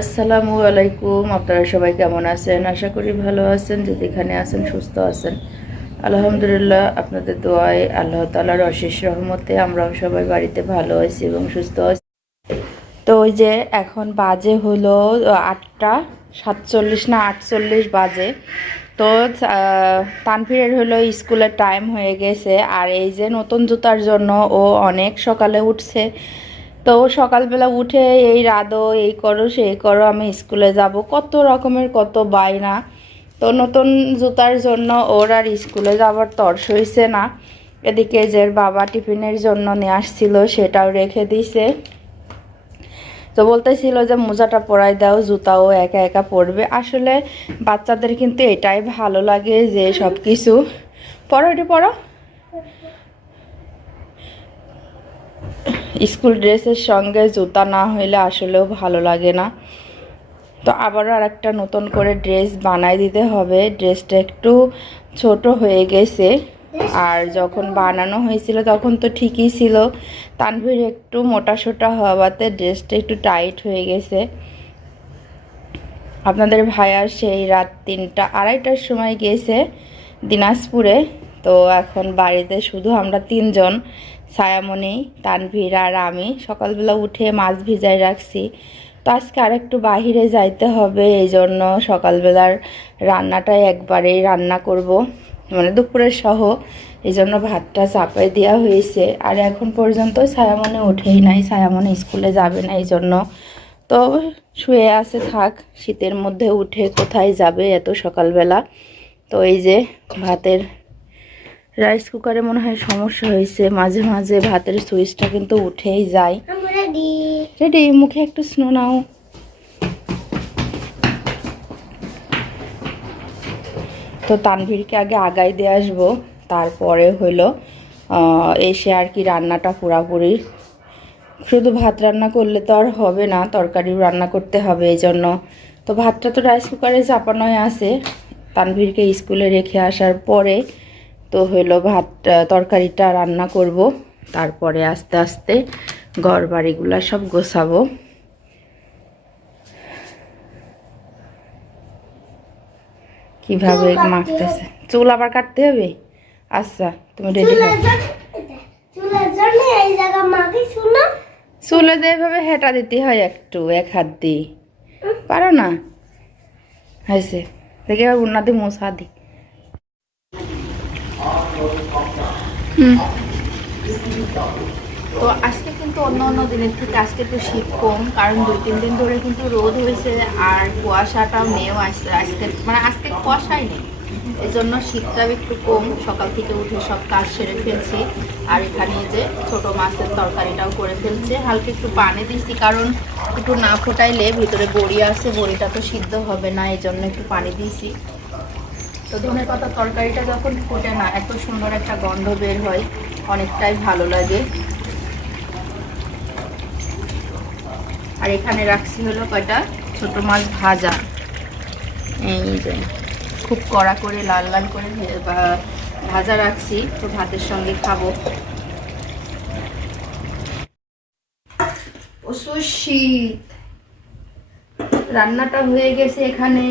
আসসালামু আলাইকুম আপনারা সবাই কেমন আছেন? আশা করি ভালো আছেন যে যেখানে আছেন সুস্থ আছেন। আলহামদুলিল্লাহ আপনাদের দোয়ায় আল্লাহ তালার অশেষ রহমতে আমরাও সবাই বাড়িতে ভালো আছি এবং সুস্থ আছি। তো ওই যে এখন বাজে হলো আটটা সাতচল্লিশ না আটচল্লিশ বাজে। তো আহ, তানভীরের হলো স্কুলের টাইম হয়ে গেছে আর এই যে নতুন জুতার জন্য ও অনেক সকালে উঠছে। তো সকালবেলা উঠে এই রাধো, এই করো সেই করো, আমি স্কুলে যাব। কত রকমের, কত বায়না। তো নতুন জুতার জন্য ওর আর স্কুলে যাবার তর্স হয়েছে না। এদিকে যে বাবা টিফিনের জন্য নিয়ে আসছিল, সেটাও রেখে দিছে। তো বলতেছিল যে, মোজাটা পরাই দাও, জুতাও একা একা পরবে। আসলে বাচ্চাদের কিন্তু এটাই ভালো লাগে যে সব কিছু পড়ো এটি পড়ো। স্কুল ড্রেসের সঙ্গে জুতা না হইলে আসলেও ভালো লাগে না। তো আবারও আর একটা নতুন করে ড্রেস বানাই দিতে হবে। ড্রেসটা একটু ছোট হয়ে গেছে। আর যখন বানানো হয়েছিল তখন তো ঠিকই ছিল। তানভীর একটু মোটা সোটা হওয়াতে ড্রেসটা একটু টাইট হয়ে গেছে। আপনাদের ভাইয়ার সেই রাত তিনটা, আড়াইটার সময় গিয়েছে দিনাজপুরে। তো এখন বাড়িতে শুধু আমরা তিনজন। ছায়ামণি তানভীর আর আমি সকালবেলা উঠে মাছ ভিজাই রাখছি। তো আজকে আর একটু বাহিরে যাইতে হবে, এই জন্য সকালবেলার রান্নাটাই একবারেই রান্না করব। মানে দুপুরের সহ, এই জন্য ভাতটা চাপাই দেওয়া হয়েছে। আর এখন পর্যন্ত ছায়ামনে উঠেই নাই সায়ামনে স্কুলে যাবে না এই জন্য। তো শুয়ে আছে থাক, শীতের মধ্যে উঠে কোথায় যাবে এত সকালবেলা? তো এই যে ভাতের রাইস কুকারে মনে হয় সমস্যা হয়েছে। মাঝে মাঝে ভাতের সুইচটা কিন্তু উঠেই যায়। রেডি মুখে একটু স্নো নাও। তো তানভীরকে আগে আগাই দিয়ে আসব। তারপরে হলো এসে আর কি রান্নাটা পুরাপুরি। শুধু ভাত রান্না করলে তো আর হবে না তরকারিও রান্না করতে হবে এই জন্য তো ভাতটা তো রাইস কুকারে চাপানোই আছে। তানভীরকে স্কুলে রেখে আসার পরে তো হলো ভাত তরকারিটা রান্না করব। তারপরে আস্তে আস্তে ঘর বাড়িগুলো সব গোছাবো। কীভাবে মাখতেছে? চুল আবার কাটতে হবে? আচ্ছা তুমি রেডি চুলে। দিয়ে এভাবে হেঁটা দিতে হয় একটু এক হাত দিয়ে। পারো না? হয়েছে। দেখে উন্নতি মশা দি তো আজকে কিন্তু অন্য অন্য দিনের থেকে আজকে একটু শীত কম, কারণ দুই, তিন দিন ধরে কিন্তু রোদ হয়েছে আর কুয়াশাটাও নেও আসছে আজকে মানে আজকে কুয়াশাই নেই। এই জন্য শীতটা একটু কম, সকাল থেকে উঠে সব কাজ সেরে ফেলছি। আর এখানে যে ছোট মাছের তরকারিটাও করে ফেলছে। হালকা একটু পানি দিচ্ছি কারণ একটু না ফোটাইলে ভিতরে বড়ি আছে, বড়িটা তো সিদ্ধ হবে না এই জন্য একটু পানি দিয়েছি তো ধনে পাতা তরকারিটা যখন ফোটে না, এত সুন্দর একটা গন্ধ বের হয়, অনেকটাই ভালো লাগে। আর এখানে রাখছি হলো কয়টা? ছোট মাছ ভাজা। এই যে, খুব কড়া করে, লাল লাল করে ভাজা রাখছি, তো ভাতের সঙ্গে খাব। প্রচুর শীত। রান্নাটা হয়ে গেছে এখানে,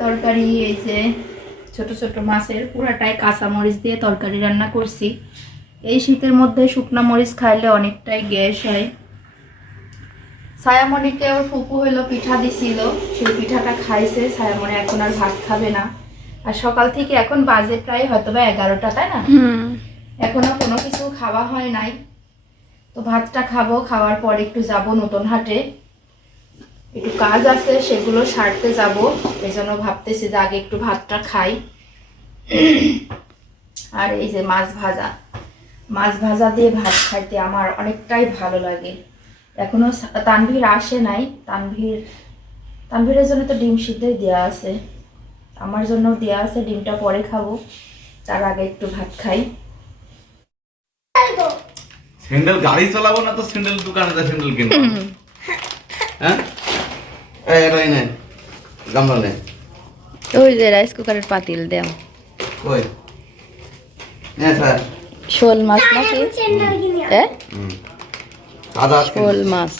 তরকারি যে। ছোট ছোট মাছের পুরাটাই কাঁচা মরিচ দিয়ে তরকারি রান্না করছি। এই শীতের মধ্যে শুকনো মরিচ খাইলে অনেকটাই গ্যাস হয়। ছায়ামণিকে ওর ফুপু হইল পিঠা দিছিল। সেই পিঠাটা খাইছে ছায়ামণি এখন আর ভাত খাবে না। আর সকাল থেকে এখন বাজে প্রায় হয়তো বা এগারোটা তাই না? এখনও কোনো কিছু খাওয়া হয় নাই। তো ভাতটা খাব খাওয়ার পর একটু যাব নতুন হাটে। একটু কাজ আছে সেগুলো সারতে যাব। এই জন্য ভাবতেছি যে আগে একটু ভাতটা খাই। আর এই যে মাছ ভাজা। মাছ ভাজা দিয়ে ভাত খাইতে আমার অনেকটাই ভালো লাগে। এখনও তানভীর আসে নাই। তানভীর তানভীরের জন্য তো ডিম সিদ্ধই দেওয়া আছে। আমার জন্য দেওয়া আছে ডিমটা পরে খাব। তার আগে একটু ভাত খাই। স্যান্ডেল গাড়ি চালাবো না তো স্যান্ডেল দোকানে যা স্যান্ডেল কিনবো। হ্যাঁ? এই নে গামলা নে ওই যে রাইস কুকারের পাতিল দেও। কই? নে স্যার। শোল মাছ নাকি? শোল মাছ।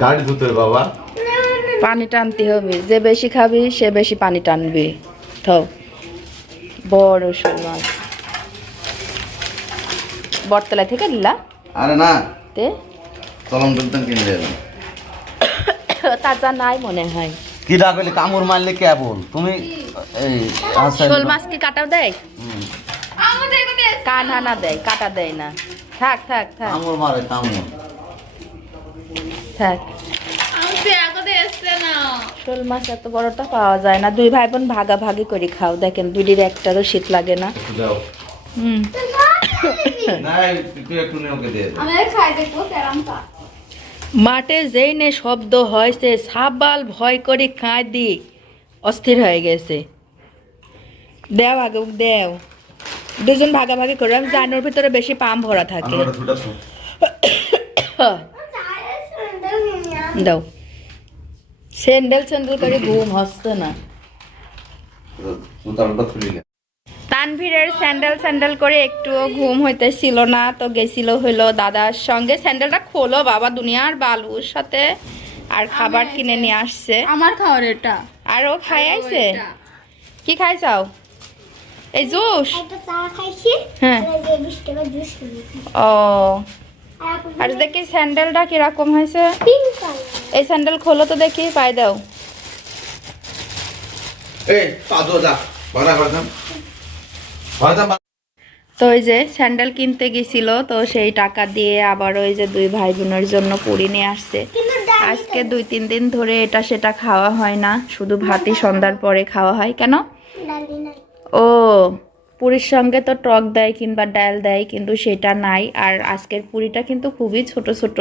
গাড়ি ধুতে বাবা। পানি টানতে হবে। যে বেশি খাবি সে বেশি পানি টানবি। তো বড় শোল মাছ। বটতলা থেকে দিলা আরে না। তে? কিনে দেবে তাজা নাই মনে হয় কি ডাকলে কামড় মারলে কে বল তুমি এই শোল মাছ কি কাটা দেয়? কান হানা দেয় কাটা দেয় না। থাক থাক থাক। কামড় মারে কামড় থাক। শোল মাছ এত বড়টা পাওয়া যায় না। দুই ভাই বোন ভাগাভাগি করে খাও। দেখেন দুইটির একটারও শীত লাগে না। একটু হুম। না তুই একটু নে ওকে দিয়ে দে। মাঠে যেই নে শব্দ হয়েছে সাবাল ভয় করে কাঁদি অস্থির হয়ে গেছে। দেও আগে দেও। দুজন ভাগাভাগি করে আমি জানুর ভিতরে বেশি পাম ভরা থাকে। দাও। স্যান্ডেল স্যান্ডেল করে ঘুম খুলি নে। তানভীরের স্যান্ডেল স্যান্ডেল করে একটুও ঘুম হইতেছিল না তো গেছিল হইল দাদার সঙ্গে। স্যান্ডেলটা খোলো বাবা দুনিয়ার বালুর সাথে আর খাবার কিনে নিয়ে আসছে। আমার খাওয়ার এটা। আর ও খাই আইছে? কি খাইছাও? এই জুস? একটা চা খাইছি। হ্যাঁ। ও। আর দেখি স্যান্ডেলটা কীরকম হয়েছে। এই স্যান্ডেল খোলো তো দেখি পাই দাও। এই পা ধো যা। বাড়া করতাম হয়তো তো ওই যে স্যান্ডেল কিনতে গেছিল তো সেই টাকা দিয়ে আবার ওই যে দুই ভাই বোনের জন্য পুরি নিয়ে আসছে। আজকে দুই তিন দিন ধরে এটা সেটা খাওয়া হয় না শুধু ভাতই সন্ধ্যার পরে খাওয়া হয়। কেন? ও পুরীর সঙ্গে তো টক দেয় কিংবা ডাল দেয় কিন্তু সেটা নাই। আর আজকের পুরিটা কিন্তু খুবই ছোট ছোট।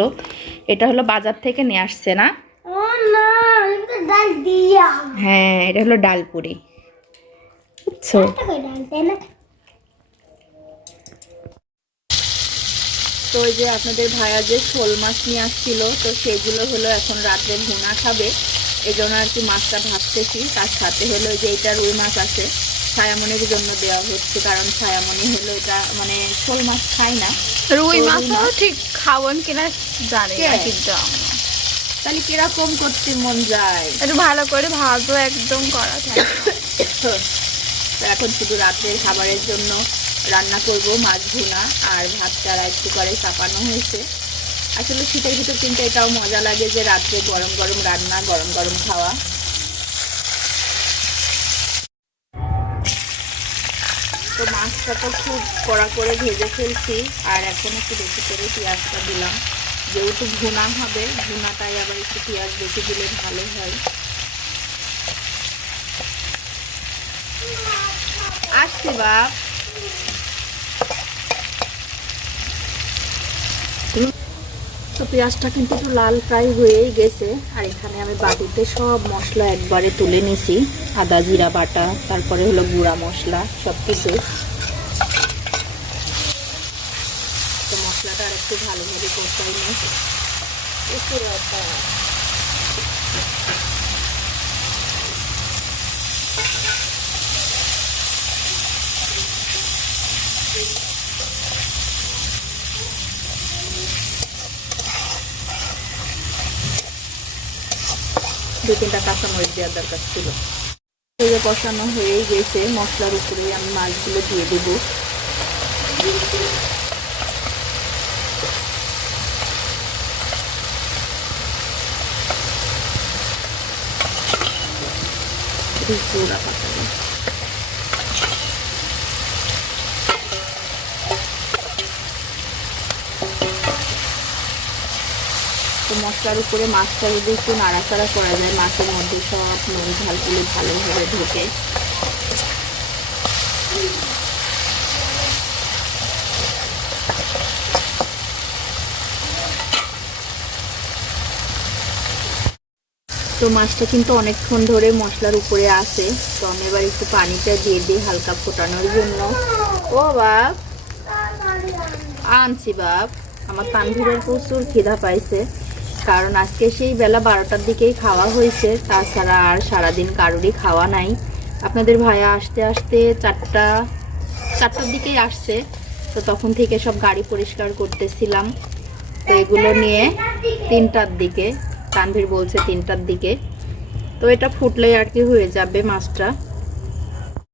এটা হলো বাজার থেকে নিয়ে আসছে না? ও না এটা তো ডাল দিয়া। হ্যাঁ এটা হলো ডাল পুরি। বুঝছ একটা কই ডাল দেয় না তো ওই যে আপনাদের ভাইয়া যে শোল মাছ নিয়ে আসছিল তো সেগুলো হলো এখন রাত্রে ভুনা খাবে। এই জন্য আর কি মাছটা ভাবতেছি তার সাথে হলো যে এটা রুই মাছ আছে ছায়ামনির জন্য দেওয়া হচ্ছে কারণ ছায়ামনি হলো এটা মানে শোল মাছ খায় না। রুই মাছও মাছ- ঠিক খাওয়ান কিনা জানি না কিন্তু। তাহলে কীরকম করতে মন যায়? একটু ভালো করে ভাজও একদম করা থাকে এখন শুধু রাত্রের খাবারের জন্য রান্না করব, মাছ ভুনা আর ভাত চারা একটু করে চাপানো হয়েছে। আসলে শীতের ভিতর কিন্তু এটাও মজা লাগে যে রাত্রে গরম গরম রান্না, গরম গরম খাওয়া। তো মাছটা তো খুব কড়া করে ভেজে ফেলছি আর এখন একটু বেশি করে পেঁয়াজটা দিলাম। যেহেতু ভুনা হবে, ভুনাটাই আবার একটু পেঁয়াজ বেশি দিলে ভালো হয়। আসছি বাপ? তো পেঁয়াজটা কিন্তু একটু লাল ফ্রাই হয়েই গেছে। আর এখানে আমি বাটিতে সব মশলা একবারে তুলে নিছি। আদা, জিরা বাটা, তারপরে হলো গুঁড়া মশলা সব কিছু তো মশলাটা আর একটু ভালোভাবে কষাই পারি একটু দু তিনটা কাঁচামরিচ দেওয়ার দরকার ছিল। ভেজে বসানো হয়েই গেছে, মশলার উপরে আমি মাছগুলো দিয়ে দেবো। একটু তো মশলার উপরে মাছটা যদি একটু নাড়াচাড়া করা যায়, মাছের মধ্যে সব নুন ঝালগুলো ভালোভাবে ঢোকে। তো মাছটা কিন্তু অনেকক্ষণ ধরে মশলার উপরে আছে, তো আমি এবার একটু পানিটা দিয়ে দিই হালকা ফোটানোর জন্য। ও বাপ! আনছি বাপ! আমার তানভীরের প্রচুর খিদা পাইছে। কারণ আজকে সেই বেলা বারোটার দিকেই খাওয়া হয়েছে। তাছাড়া আর সারাদিন কারোরই খাওয়া নাই। আপনাদের ভাইয়া আসতে আসতে চারটা, চারটার দিকেই আসছে। তো তখন থেকে সব গাড়ি পরিষ্কার করতেছিলাম। তো এগুলো নিয়ে তিনটার দিকে, তানভীর বলছে তিনটার দিকে। তো এটা ফুটলেই আর কি হয়ে যাবে মাছটা।